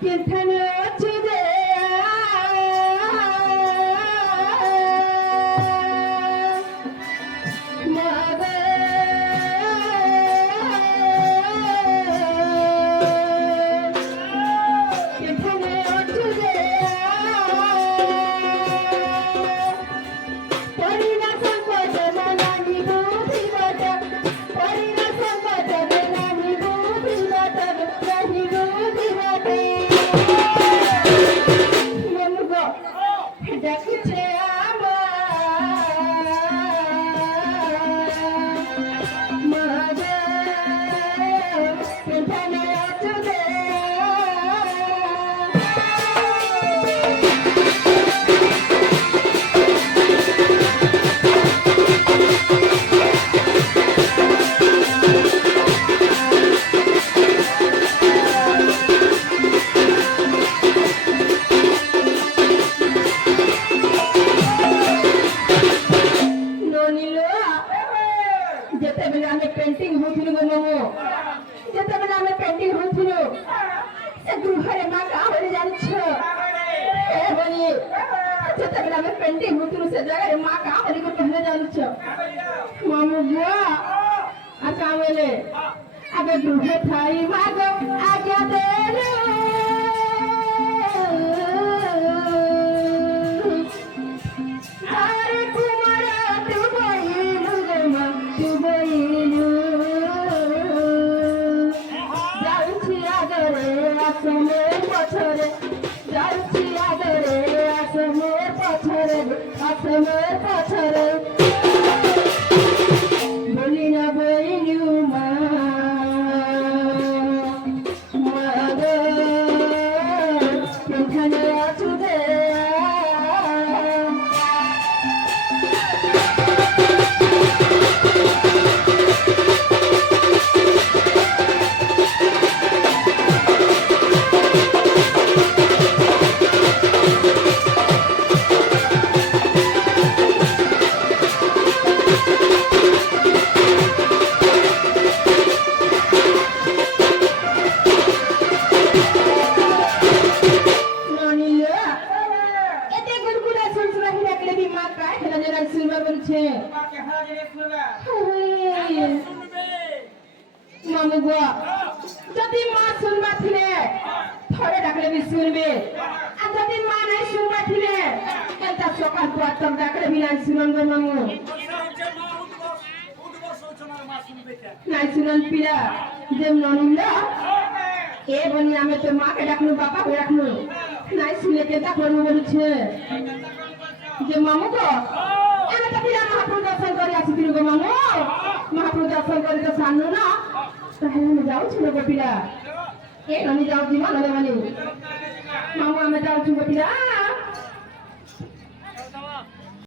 କେଥାନେ ଅଛୁ ଯେ मामू बुआ आकावेले अबे दुहे थाई मागो आज्ञा दे लो हरे कुमारा तू बोइलु मा तू बोइलु जाउछि आगरे आसमे पछरे जाउछि आगरे आसमे पछरे मामू बुआ जदि माँ सुनबा थिले थोड़े डाकले भी सुनबे आ जदि माँ नहीं सुनबा थिले एता सकाल बुआ तक डाकले भी नहीं सुनबे मामू नहीं सुनन पिला जेम ननुला ए बनी आमे तो माँ के डाकनु बापा के डाकनु नहीं सुने केता करनु बोलु छे जे मामू को एमे तो पिला महाप्रभु दर्शन करी आसी गो मामू महाप्रभु दर्शन करी तो सानु ना ताहेले में जाऊ छु गो पिला ए ननी जाऊ दिमा नले मानी मामू आमे जाऊ छु गो पिला